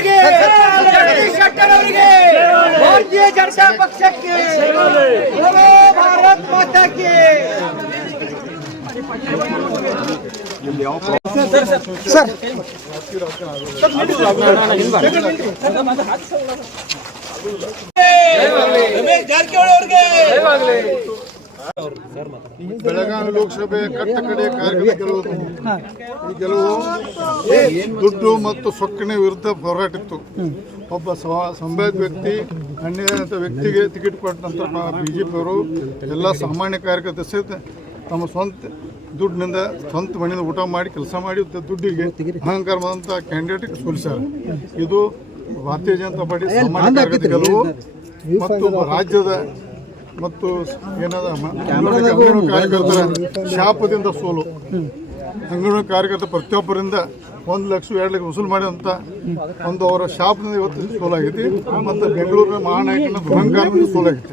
ಅವರಿಗೆ, ಜಗದೀಶ್ ಶೆಟ್ಟರ್ ಅವರಿಗೆ, ಭಾರತೀಯ ಜನತಾ ಪಕ್ಷಕ್ಕೆ, ಬೋಲೋ ಭಾರತ್ ಮಾತಾ ಕಿ. ಸರ್ ರಮೇಶ್ ಜಾರಕಿಹೊಳಿ ಅವರಿಗೆ ಬೆಳಗಾವಿ ಲೋಕಸಭೆ ಕಟ್ಟಕಡೆ ಕಾರ್ಯಕ್ರಮ ಗೆಲುವು ದುಡ್ಡು ಮತ್ತು ಸೊಕ್ಕಿನ ವಿರುದ್ಧ ಹೋರಾಟ ಇತ್ತು. ಒಬ್ಬ ಸಂಭಾವ್ಯ ವ್ಯಕ್ತಿ ಅನ್ಯಾಯದ ವ್ಯಕ್ತಿಗೆ ಟಿಕೆಟ್ ಕೊಟ್ಟ ನಂತರ ಬಿಜೆಪಿಯವರು ಎಲ್ಲ ಸಾಮಾನ್ಯ ಕಾರ್ಯಕರ್ತ ಸಹಿತ ತಮ್ಮ ಸ್ವಂತ ದುಡ್ಡಿನಿಂದ ಸ್ವಂತ ಮನೆಯಿಂದ ಊಟ ಮಾಡಿ ಕೆಲಸ ಮಾಡಿ ದುಡ್ಡಿಗೆ ಅಹಂಕಾರವಾದಂಥ ಕ್ಯಾಂಡಿಡೇಟ್ ಸೋಲಿಸ್ಯಾರ. ಇದು ಭಾರತೀಯ ಜನತಾ ಪಾರ್ಟಿ ಸಾಮಾನ್ಯ ಕಾರ್ಯಕರ್ತ ಗೆಲುವು ಮತ್ತು ರಾಜ್ಯದ ಮತ್ತು ಏನದ ಅಂಗನವಾಡಿ ಕಾರ್ಯಕರ್ತರ ಶಾಪದಿಂದ ಸೋಲು. ಅಂಗನವಾಡಿ ಕಾರ್ಯಕರ್ತ ಪ್ರತಿಯೊಬ್ಬರಿಂದ 1 ಲಕ್ಷ 2 ಲಕ್ಷ ವಸೂಲು ಮಾಡಿದಂಥ ಒಂದು ಅವರ ಶಾಪದಿಂದ ಇವತ್ತು ಸೋಲಾಗೈತಿ. ಮತ್ತು ಬೆಂಗಳೂರಿನ ಮಹಾನಾಯಕನ ದುರಂಕಾರದಿಂದ ಸೋಲಾಗೈತಿ.